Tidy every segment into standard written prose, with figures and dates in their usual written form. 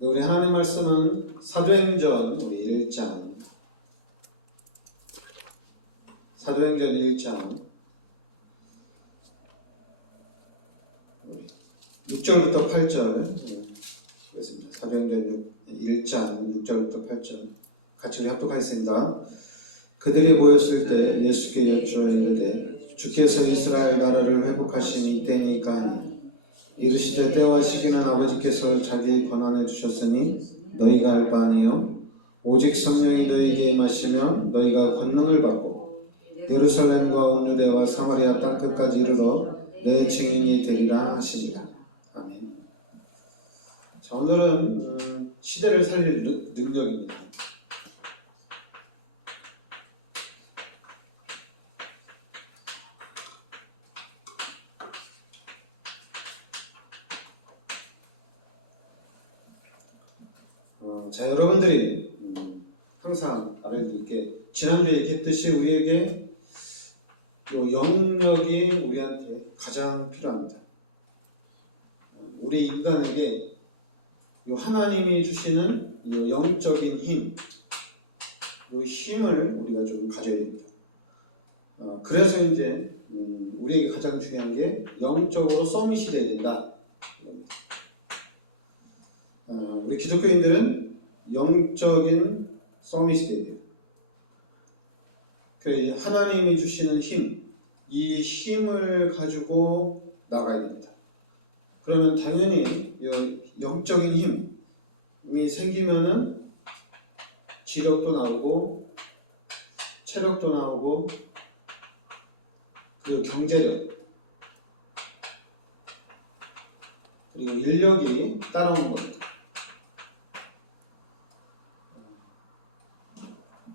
우리 하나님 말씀은 사도행전 우리 1장 6절부터 8절 그렇습니다. 사도행전 1장 6절부터 8절 같이 우리 합독하겠습니다. 그들이 모였을 때 예수께 여쭈어 이르되 주께서 이스라엘 나라를 회복하심이 이때니까 하니 이르시되 때와 시기는 아버지께서 자기 권한에 주셨으니 너희가 알 바 아니요 오직 성령이 너희에게 임하시면 너희가 권능을 받고 예루살렘과 온 유대와 사마리아 땅끝까지 이르러 내 증인이 되리라 하시니라. 아멘. 자, 오늘은 시대를 살릴 능력입니다. 자, 여러분들이 항상 이렇게 지난주에 얘기했듯이 우리에게 이 영역이 우리한테 가장 필요합니다. 우리 인간에게 이 하나님이 주시는 이 영적인 힘, 이 힘을 우리가 좀 가져야 됩니다. 그래서 이제 우리에게 가장 중요한 게 영적으로 서밋이 돼야 된다. 우리 기독교인들은 영적인 서밋이 돼야 돼요. 그 하나님이 주시는 힘, 이 힘을 가지고 나가야 됩니다. 그러면 당연히 영적인 힘이 생기면은 지력도 나오고 체력도 나오고 그리고 경제력 그리고 인력이 따라오는 겁니다.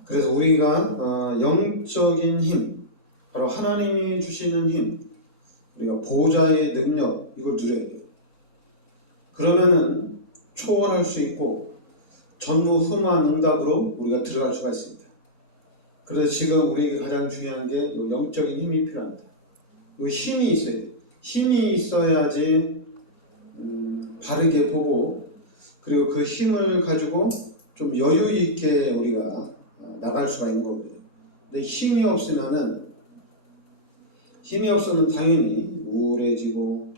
그래서 우리가 영적인 힘, 바로 하나님이 주시는 힘, 우리가 보호자의 능력, 이걸 누려야 돼요. 그러면은 초월할 수 있고 전무후무한 응답으로 우리가 들어갈 수가 있습니다. 그래서 지금 우리에게 가장 중요한 게 영적인 힘이 필요합니다. 이 힘이 있어야 돼요. 힘이 있어야지 바르게 보고 그리고 그 힘을 가지고 좀 여유 있게 우리가 나갈 수가 있는 거거든요. 근데 힘이 없으면 당연히 우울해지고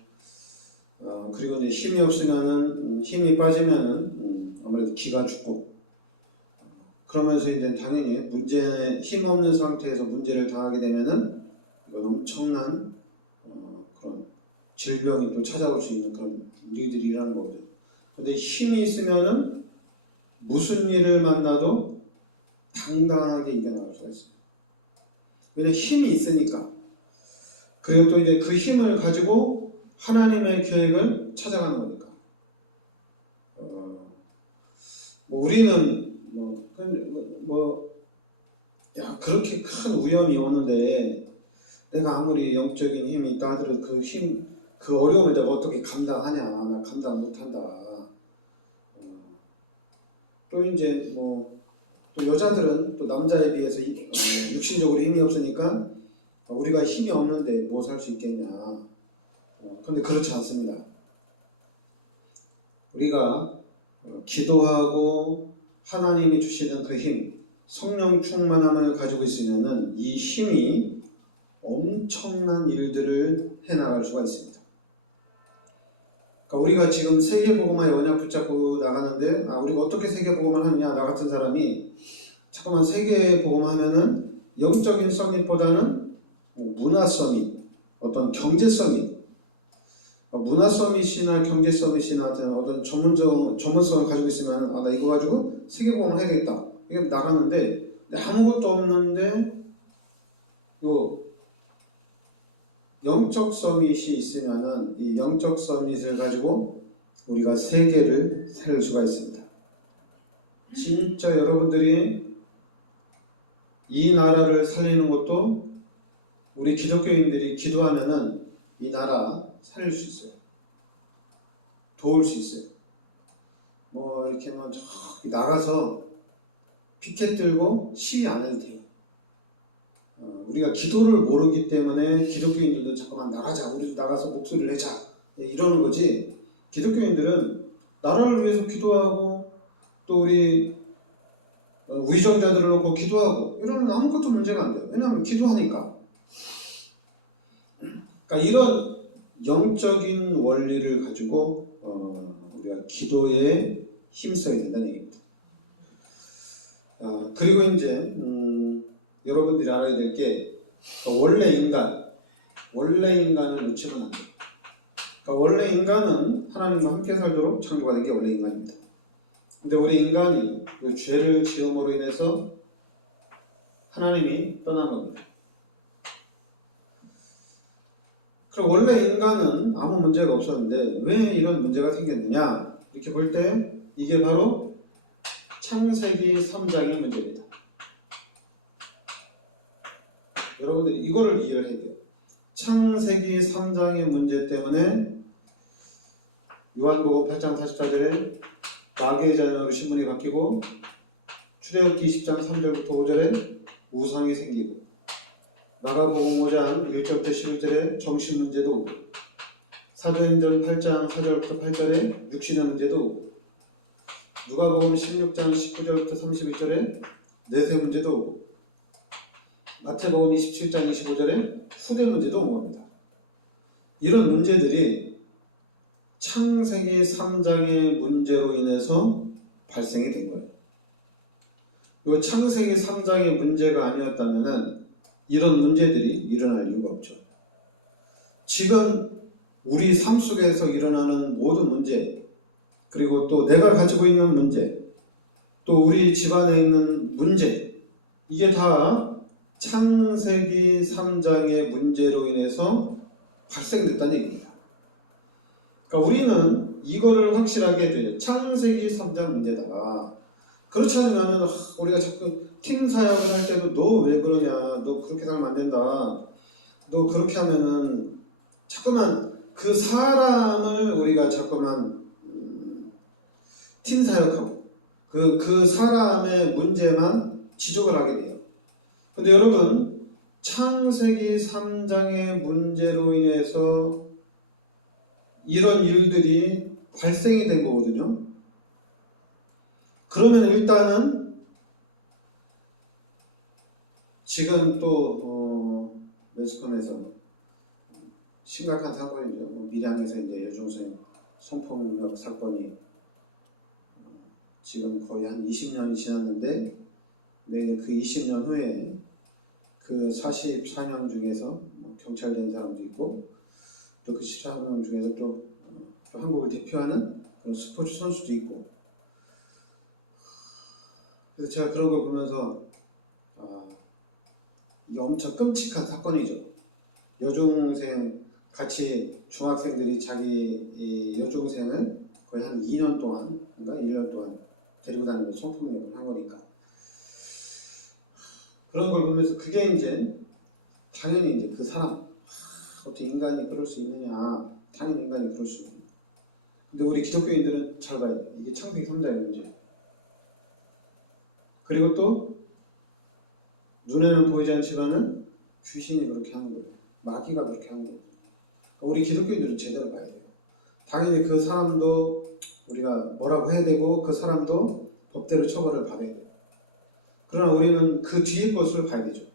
그리고 이제 힘이 없으면은 힘이 빠지면은 아무래도 기가 죽고 그러면서 이제 당연히 힘 없는 상태에서 문제를 당하게 되면은 이건 엄청난 그런 질병이 또 찾아올 수 있는 그런 일들이 일어나는 거거든요. 근데 힘이 있으면은 무슨 일을 만나도 당당하게 이겨나갈 수가 있습니다. 왜냐하면 힘이 있으니까. 그리고 또 이제 그 힘을 가지고 하나님의 계획을 찾아가는 거니까. 우리는 그렇게 큰 위험이 오는데 내가 아무리 영적인 힘이 있다 하더라도 그 어려움을 내가 어떻게 감당하냐. 나 감당 못한다. 또 이제 또 여자들은 또 남자에 비해서 육신적으로 힘이 없으니까 우리가 힘이 없는데 뭐 살 수 있겠냐. 그런데 그렇지 않습니다. 우리가 기도하고 하나님이 주시는 그 힘, 성령 충만함을 가지고 있으면은 이 힘이 엄청난 일들을 해나갈 수가 있습니다. 그러니까 우리가 지금 세계복음화에 언약 붙잡고 나가는데 우리가 어떻게 세계복음을 하느냐. 나 같은 사람이 잠깐만 세계복음 하면은 영적인 서밋보다는 문화 서밋, 어떤 경제 서밋, 문화 서밋이나 경제 서밋이나 어떤 전문성을 가지고 있으면 나 이거 가지고 세계복음을 해야겠다. 이게 나가는데 아무것도 없는데 영적 서밋이 있으면은 이 영적 서밋을 가지고 우리가 세계를 살릴 수가 있습니다. 진짜 여러분들이 이 나라를 살리는 것도 우리 기독교인들이 기도하면은 이 나라 살릴 수 있어요. 도울 수 있어요. 이렇게 저기 나가서 피켓 들고 시위 안 해도 돼요. 우리가 기도를 모르기 때문에 기독교인들도 잠깐만 나가자. 우리도 나가서 목소리를 내자. 이러는 거지. 기독교인들은 나라를 위해서 기도하고 또 우리 위정자들을 놓고 기도하고 이러면 아무것도 문제가 안 돼요. 왜냐하면 기도하니까. 그러니까 이런 영적인 원리를 가지고 우리가 기도에 힘써야 된다는 얘기입니다. 그리고 이제 여러분들이 알아야 될 게 원래 인간을 놓치면 안 돼요. 그러니까 원래 인간은 하나님과 함께 살도록 창조가 된 게 원래 인간입니다. 근데 우리 인간이 그 죄를 지음으로 인해서 하나님이 떠난 겁니다. 그럼 원래 인간은 아무 문제가 없었는데 왜 이런 문제가 생겼느냐? 이렇게 볼 때 이게 바로 창세기 3장의 문제입니다. 여러분들이 이거를 이해를 해야 돼요. 창세기 3장의 문제 때문에 요한복음 8장 44절에 마귀의 자녀로 신분이 바뀌고 출애굽기 20장 3절부터 5절에 우상이 생기고 마가복음 5장 1절부터 11절에 정신 문제도 오고 사도행전 8장 4절부터 8절에 육신의 문제도 오고 누가복음 16장 19절부터 31절에 내세 문제도 오고 마태복음 27장 25절에 후대 문제도 온 겁니다. 이런 문제들이 창세기 3장의 문제로 인해서 발생이 된 거예요. 이 창세기 3장의 문제가 아니었다면 이런 문제들이 일어날 이유가 없죠. 지금 우리 삶 속에서 일어나는 모든 문제, 그리고 또 내가 가지고 있는 문제, 또 우리 집안에 있는 문제, 이게 다 창세기 3장의 문제로 인해서 발생됐다는 얘기입니다. 그러니까 우리는 이거를 확실하게 돼요. 창세기 3장 문제다. 그렇지 않으면 우리가 자꾸 팀 사역을 할 때도 너 왜 그러냐, 너 그렇게 살면 안 된다, 너 그렇게 하면은 자꾸만 그 사람을 우리가 자꾸만 팀 사역하고 그 사람의 문제만 지적을 하게 돼요. 근데 여러분, 창세기 3장의 문제로 인해서 이런 일들이 발생이 된 거거든요. 그러면 일단은 지금 또 매스컴에서 심각한 사건이죠. 밀양에서 이제 여중생 성폭력 사건이 지금 거의 한 20년이 지났는데, 네, 그 20년 후에 그 44명 중에서 경찰 된 사람도 있고, 또 그 14명 중에서 또 한국을 대표하는 그런 스포츠 선수도 있고, 그래서 제가 그런 걸 보면서 이게 엄청 끔찍한 사건이죠. 여중생 같이 중학생들이 자기 이 여중생을 거의 한 2년 동안, 그러니까 1년 동안 데리고 다니면서 성폭력을 한 거니까. 그런 걸 보면서 그게 이제 당연히 이제 그 사람, 어떻게 인간이 그럴 수 있느냐, 당연히 인간이 그럴 수 있는. 근데 우리 기독교인들은 잘 봐야 돼. 이게 창세기 3장의 문제. 그리고 또 눈에는 보이지 않지만은 귀신이 그렇게 하는 거예요. 마귀가 그렇게 하는 거예요. 우리 기독교인들은 제대로 봐야 돼요. 당연히 그 사람도 우리가 뭐라고 해야 되고 그 사람도 법대로 처벌을 받아야 돼요. 그러나 우리는 그 뒤의 것을 봐야 되죠.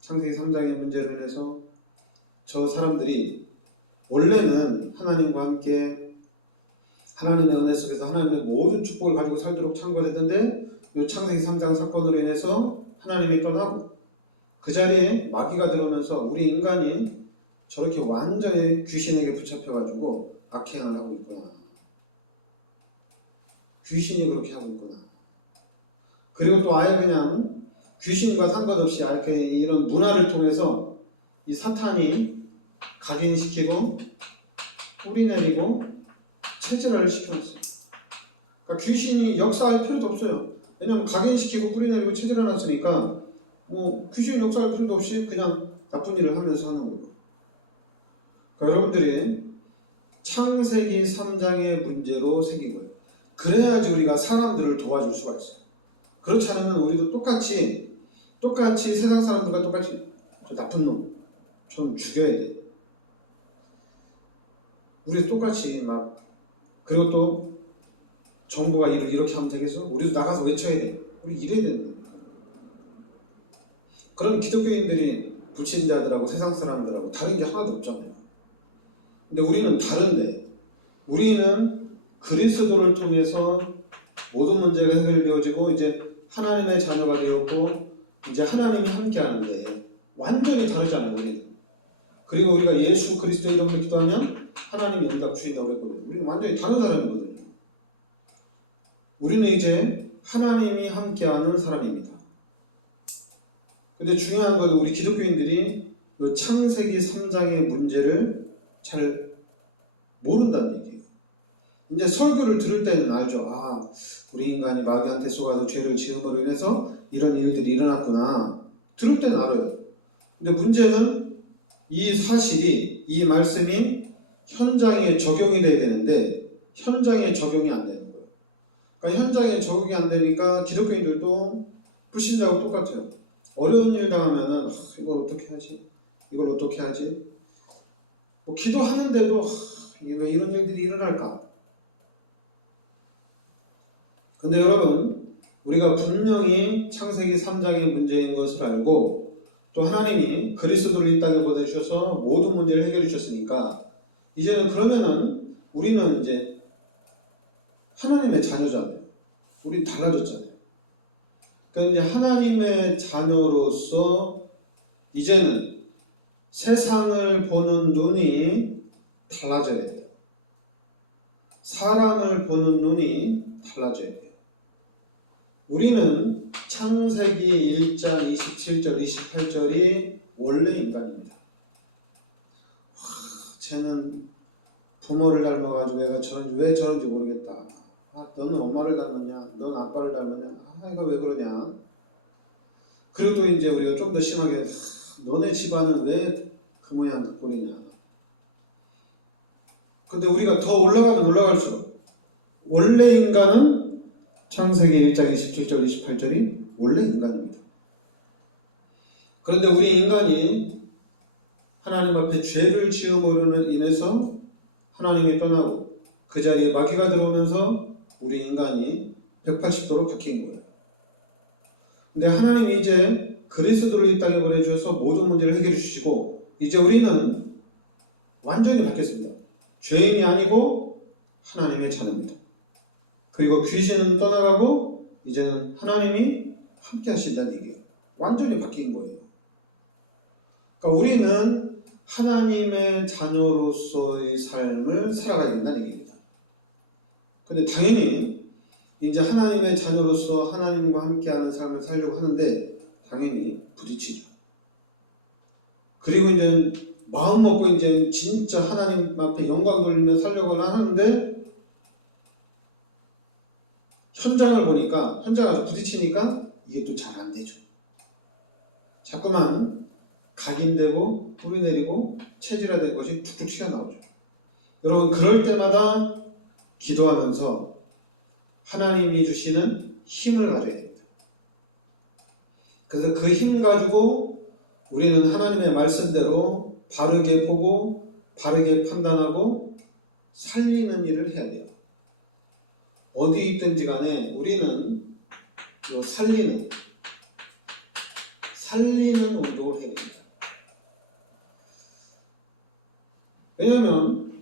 창세기 3장의 문제로 인해서 저 사람들이 원래는 하나님과 함께 하나님의 은혜 속에서 하나님의 모든 축복을 가지고 살도록 창조가 됐는데, 이 창세기 3장 사건으로 인해서 하나님이 떠나고 그 자리에 마귀가 들어오면서 우리 인간이 저렇게 완전히 귀신에게 붙잡혀가지고 악행을 하고 있구나. 귀신이 그렇게 하고 있구나. 그리고 또 아예 그냥 귀신과 상관없이 이렇게 이런 문화를 통해서 이 사탄이 각인시키고 뿌리 내리고 체질화를 시켜놨어요. 그러니까 귀신이 역사할 필요도 없어요. 왜냐하면 각인시키고 뿌리 내리고 체질화놨으니까 뭐 귀신이 역사할 필요도 없이 그냥 나쁜 일을 하면서 하는 거고. 그러니까 여러분들이 창세기 3장의 문제로 생긴 거예요. 그래야지 우리가 사람들을 도와줄 수가 있어요. 그렇지 않으면 우리도 똑같이 세상 사람들과 똑같이 저 나쁜 놈 좀 죽여야 돼. 우리 똑같이 막. 그리고 또 정부가 일을 이렇게 하면 되겠어? 우리도 나가서 외쳐야 돼. 우리 이래야 되는 겁니다. 그럼 기독교인들이 불신자들하고 세상 사람들하고 다른 게 하나도 없잖아요. 근데 우리는 다른데, 우리는 그리스도를 통해서 모든 문제가 해결되어지고 이제 하나님의 자녀가 되었고 이제 하나님이 함께 하는데 완전히 다르잖아요. 우리는. 그리고 우리가 예수 그리스도 이름으로 기도하면 하나님이 응답 주신다고 했거든요. 우리는 완전히 다른 사람이거든요. 우리는 이제 하나님이 함께하는 사람입니다. 근데 중요한 건 우리 기독교인들이 그 창세기 3장의 문제를 잘 모른다는 얘기예요. 이제 설교를 들을 때는 알죠. 아, 우리 인간이 마귀한테 속아서 죄를 지음으로 인해서 이런 일들이 일어났구나. 들을 때는 알아요. 근데 문제는 이 사실이, 이 말씀이 현장에 적용이 돼야 되는데 현장에 적용이 안 되는 거예요. 그러니까 현장에 적용이 안 되니까 기독교인들도 불신자하고 똑같아요. 어려운 일 당하면은 이걸 어떻게 하지? 이걸 어떻게 하지? 뭐 기도하는데도 이게 왜 이런 일들이 일어날까? 근데 여러분, 우리가 분명히 창세기 3장의 문제인 것을 알고 또 하나님이 그리스도를 이 땅에 보내주셔서 모든 문제를 해결해 주셨으니까 이제는 그러면은 우리는 이제 하나님의 자녀잖아요. 우리 달라졌잖아요. 그러니까 이제 하나님의 자녀로서 이제는 세상을 보는 눈이 달라져야 돼요. 사람을 보는 눈이 달라져야 돼요. 우리는 창세기 1장 27절 28절이 원래 인간입니다. 쟤는 부모를 닮아가지고 애가 왜 저런지 모르겠다. 아, 너는 엄마를 닮았냐? 넌 아빠를 닮았냐? 아, 애가 왜 그러냐? 그리고 또 이제 우리가 좀 더 심하게 너네 집안은 왜 그 모양 그 꼴이냐? 근데 우리가 더 올라가면 올라갈수록 원래 인간은 창세기 1장 27절 28절이 원래 인간입니다. 그런데 우리 인간이 하나님 앞에 죄를 지음으로 인해서 하나님이 떠나고 그 자리에 마귀가 들어오면서 우리 인간이 180도로 바뀐 거예요. 근데 하나님이 이제 그리스도를 이 땅에 보내주셔서 모든 문제를 해결해 주시고 이제 우리는 완전히 바뀌었습니다. 죄인이 아니고 하나님의 자녀입니다. 그리고 귀신은 떠나가고 이제는 하나님이 함께 하신다는 얘기예요. 완전히 바뀐 거예요. 그러니까 우리는 하나님의 자녀로서의 삶을 살아가야 된다는 얘기입니다. 근데 당연히 이제 하나님의 자녀로서 하나님과 함께하는 삶을 살려고 하는데 당연히 부딪히죠. 그리고 이제 마음 먹고 이제 진짜 하나님 앞에 영광 돌리며 살려고 하는데 현장을 보니까 현장에서 부딪히니까 이게 또 잘 안 되죠. 자꾸만 각인되고 뿌리 내리고 체질화된 것이 툭툭 튀어나오죠. 여러분 그럴 때마다 기도하면서 하나님이 주시는 힘을 가져야 됩니다. 그래서 그 힘 가지고 우리는 하나님의 말씀대로 바르게 보고 바르게 판단하고 살리는 일을 해야 돼요. 어디 있든지 간에 우리는 요 살리는 운동을 해야 됩니다. 왜냐하면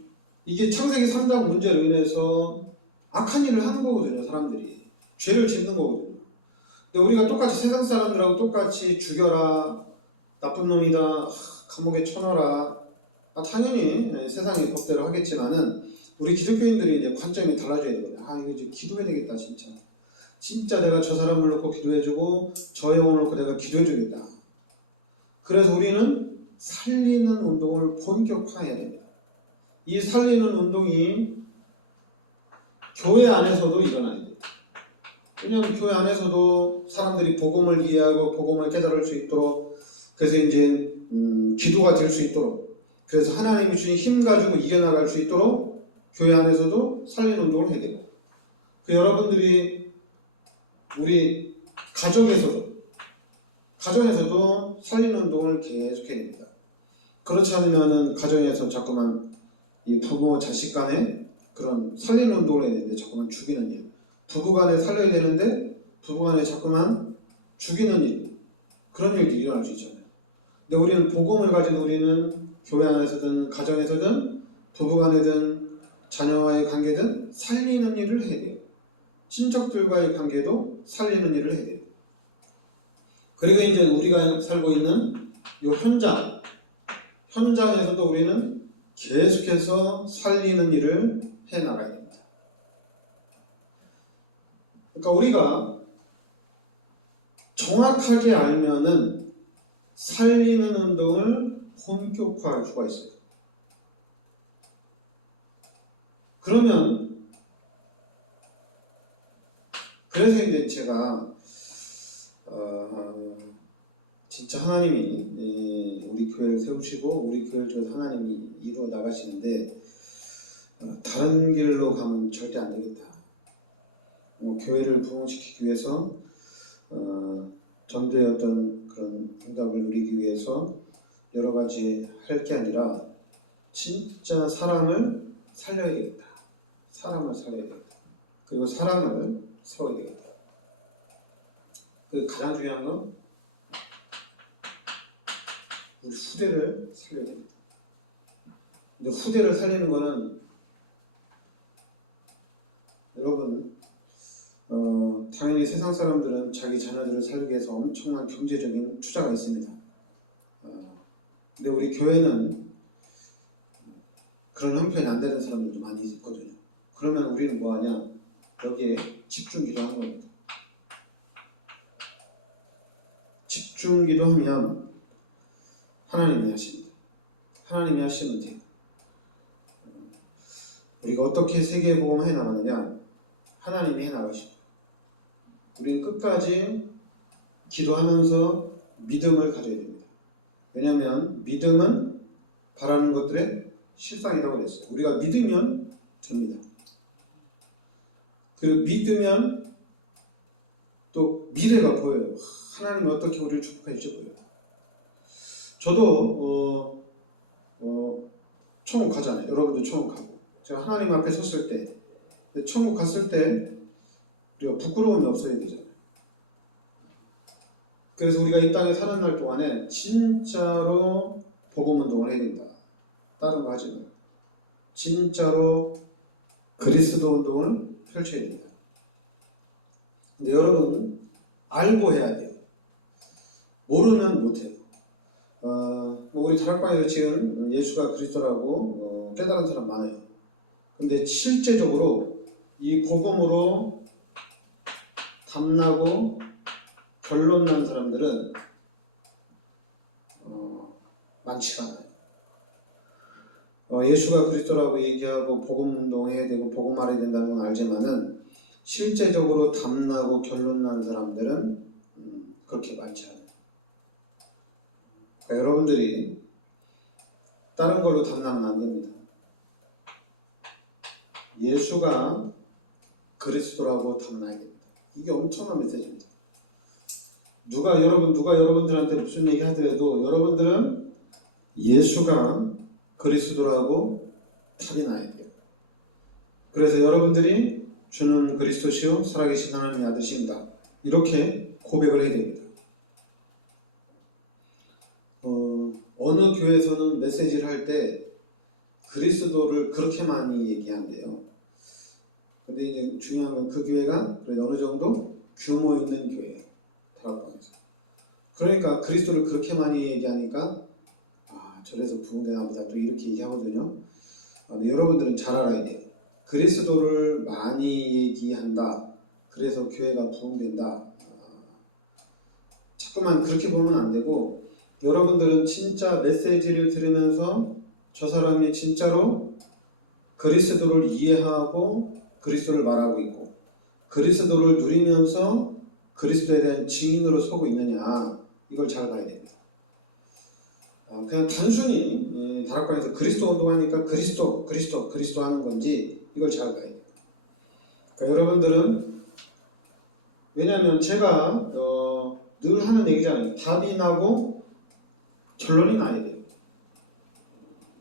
이게 창세기 3장 문제로 인해서 악한 일을 하는 거거든요. 사람들이 죄를 짓는 거거든요. 근데 우리가 똑같이 세상 사람들하고 똑같이 죽여라, 나쁜 놈이다, 감옥에 쳐넣어라, 당연히 세상의 법대로 하겠지만은 우리 기독교인들이 이제 관점이 달라져야 되거든요. 이거 이제 기도해야 되겠다. 진짜 내가 저 사람을 놓고 기도해주고 저 영혼을 놓고 내가 기도해주겠다. 그래서 우리는 살리는 운동을 본격화해야 됩니다. 이 살리는 운동이 교회 안에서도 일어나야 돼요. 왜냐하면 교회 안에서도 사람들이 복음을 이해하고 복음을 깨달을 수 있도록 그래서 이제 기도가 될 수 있도록 그래서 하나님이 주신 힘 가지고 이겨나갈 수 있도록 교회 안에서도 살리는 운동을 해야 되고 여러분들이 우리 가정에서도 살리는 운동을 계속 해야 됩니다. 그렇지 않으면 가정에서 자꾸만 이 부모 자식 간에 그런 살리는 운동을 해야 되는데 자꾸만 죽이는 일. 부부간에 살려야 되는데 부부간에 자꾸만 죽이는 일. 그런 일들이 일어날 수 있잖아요. 근데 우리는 복음을 가진 우리는 교회 안에서든 가정에서든 부부간에든 자녀와의 관계든 살리는 일을 해야 돼요. 친척들과의 관계도 살리는 일을 해야 돼요. 그리고 이제 우리가 살고 있는 이 현장에서도 우리는 계속해서 살리는 일을 해 나가야 됩니다. 그러니까 우리가 정확하게 알면은 살리는 운동을 본격화할 수가 있어요. 그러면 그래서 이제 제가 진짜 하나님이 우리 교회를 세우시고 우리 교회를 통해서 하나님이 이루어 나가시는데 다른 길로 가면 절대 안 되겠다. 교회를 부흥시키기 위해서 전도의 어떤 그런 응답을 누리기 위해서 여러 가지 할 게 아니라 진짜 사람을 살려야겠다. 사람을 살려야겠다. 그리고 사람을 세워야 되겠다. 그 가장 중요한 건 우리 후대를 살려야 됩니다. 근데 후대를 살리는 거는 여러분 당연히 세상 사람들은 자기 자녀들을 살리기 위해서 엄청난 경제적인 투자가 있습니다. 근데 우리 교회는 그런 형편이 안 되는 사람들도 많이 있거든요. 그러면 우리는 뭐 하냐? 여기에 집중 기도하는 겁니다. 집중 기도하면 하나님이 하십니다. 하나님이 하시면 돼요. 우리가 어떻게 세계의 복음을 해나가느냐? 하나님이 해나가십니다. 우리는 끝까지 기도하면서 믿음을 가져야 됩니다. 왜냐하면 믿음은 바라는 것들의 실상이라고 그랬어요. 우리가 믿으면 됩니다. 그리고 믿으면 또 미래가 보여요. 하나님이 어떻게 우리를 축복할지 보여요. 저도 천국 가잖아요. 여러분도 천국 가고. 제가 하나님 앞에 섰을 때, 천국 갔을 때 우리가 부끄러움이 없어야 되잖아요. 그래서 우리가 이 땅에 사는 날 동안에 진짜로 복음 운동을 해야 된다. 다른 거 하지 말고 진짜로 그리스도 운동을 펼쳐야 됩니다. 근데 여러분 알고 해야 돼요. 모르면 못해요. 우리 다락방에서 지금 예수가 그리스도라고 깨달은 사람 많아요. 근데 실제적으로 이 복음으로 담나고 결론 난 사람들은 많지가 않아요. 예수가 그리스도라고 얘기하고 복음 운동해야 되고 복음 말해야 된다는 건 알지만은 실제적으로 담나고 결론 난 사람들은 그렇게 많지 않아요. 그러니까 여러분들이 다른 걸로 담나면 안 됩니다. 예수가 그리스도라고 담나야 됩니다. 이게 엄청난 메시지입니다. 누가 여러분들한테 무슨 얘기 하더라도 여러분들은 예수가 그리스도라고 답이 나야 돼요. 그래서 여러분들이 주는 그리스도시요 살아계신 하나님의 아들이십니다. 이렇게 고백을 해야 됩니다. 어느 교회에서는 메시지를 할 때 그리스도를 그렇게 많이 얘기한대요. 근데 이제 중요한 건 그 교회가 그래도 어느 정도 규모 있는 교회예요. 다락방에서. 그러니까 그리스도를 그렇게 많이 얘기하니까 저래서 부흥되나 보다 또 이렇게 얘기하거든요. 여러분들은 잘 알아야 돼요. 그리스도를 많이 얘기한다. 그래서 교회가 부흥된다. 자꾸만 그렇게 보면 안 되고 여러분들은 진짜 메시지를 들으면서 저 사람이 진짜로 그리스도를 이해하고 그리스도를 말하고 있고 그리스도를 누리면서 그리스도에 대한 증인으로 서고 있느냐 이걸 잘 봐야 됩니다. 그냥 단순히 다락방에서 그리스도 운동하니까 그리스도 하는 건지 이걸 잘 봐야 돼요. 그러니까 여러분들은 왜냐하면 제가 늘 하는 얘기잖아요. 답이 나고 결론이 나야 돼요.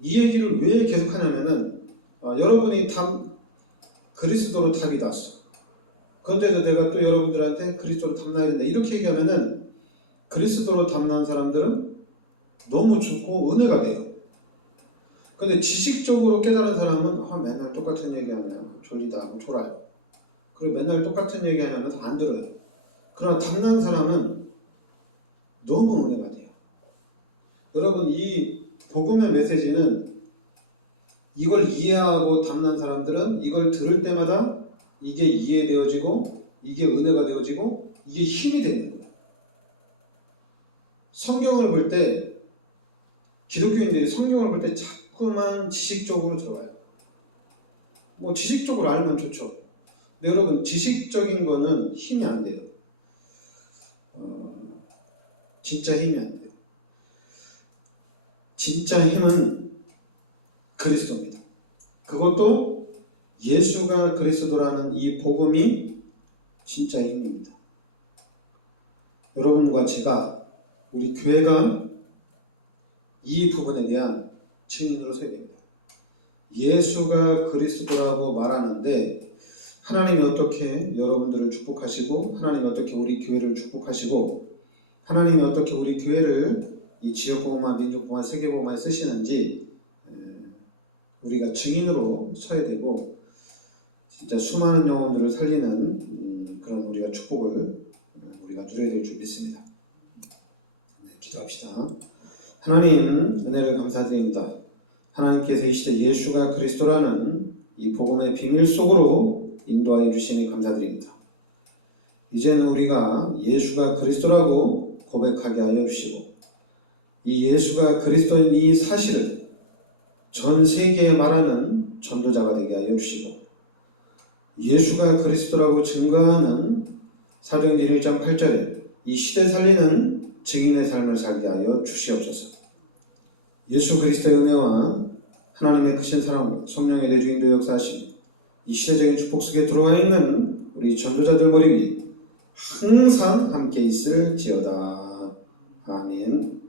이 얘기를 왜 계속 하냐면은 여러분이 그리스도로 답이 났어. 그런데도 내가 또 여러분들한테 그리스도로 답나야 된다 이렇게 얘기하면은 그리스도로 답난 사람들은 너무 좋고 은혜가 돼요. 근데 지식적으로 깨달은 사람은 맨날 똑같은 얘기하면 졸리다, 졸아요. 그리고 맨날 똑같은 얘기하면 안 들어요. 그러나 답난 사람은 너무 은혜가 돼요. 여러분, 이 복음의 메시지는 이걸 이해하고 답난 사람들은 이걸 들을 때마다 이게 이해되어지고 이게 은혜가 되어지고 이게 힘이 되는 거예요. 성경을 볼 때 기독교인들이 성경을 볼 때 자꾸만 지식적으로 들어가요. 뭐 지식적으로 알면 좋죠. 근데 여러분, 지식적인 거는 힘이 안 돼요. 진짜 힘이 안 돼요. 진짜 힘은 그리스도입니다. 그것도 예수가 그리스도라는 이 복음이 진짜 힘입니다. 여러분과 제가, 우리 교회가 이 부분에 대한 증인으로 서야 됩니다. 예수가 그리스도라고 말하는데 하나님이 어떻게 여러분들을 축복하시고 하나님이 어떻게 우리 교회를 축복하시고 하나님이 어떻게 우리 교회를 이 지역복음화, 민족복음화, 세계복음화에 쓰시는지 우리가 증인으로 서야 되고 진짜 수많은 영혼들을 살리는 그런 우리가 축복을 우리가 누려야 될 줄 믿습니다. 네, 기도합시다. 하나님, 은혜를 감사드립니다. 하나님께서 이 시대 예수가 그리스도라는 이 복음의 비밀 속으로 인도하여 주시니 감사드립니다. 이제는 우리가 예수가 그리스도라고 고백하게 하여 주시고 이 예수가 그리스도인 이 사실을 전 세계에 말하는 전도자가 되게 하여 주시고 예수가 그리스도라고 증거하는 사도행전 1장 8절에 이 시대 살리는 증인의 삶을 살게 하여 주시옵소서. 예수 그리스도의 은혜와 하나님의 크신 사랑, 성령의 대주인도 역사하시며 이 시대적인 축복 속에 들어와 있는 우리 전도자들 머리 위에 항상 함께 있을지어다. 아멘.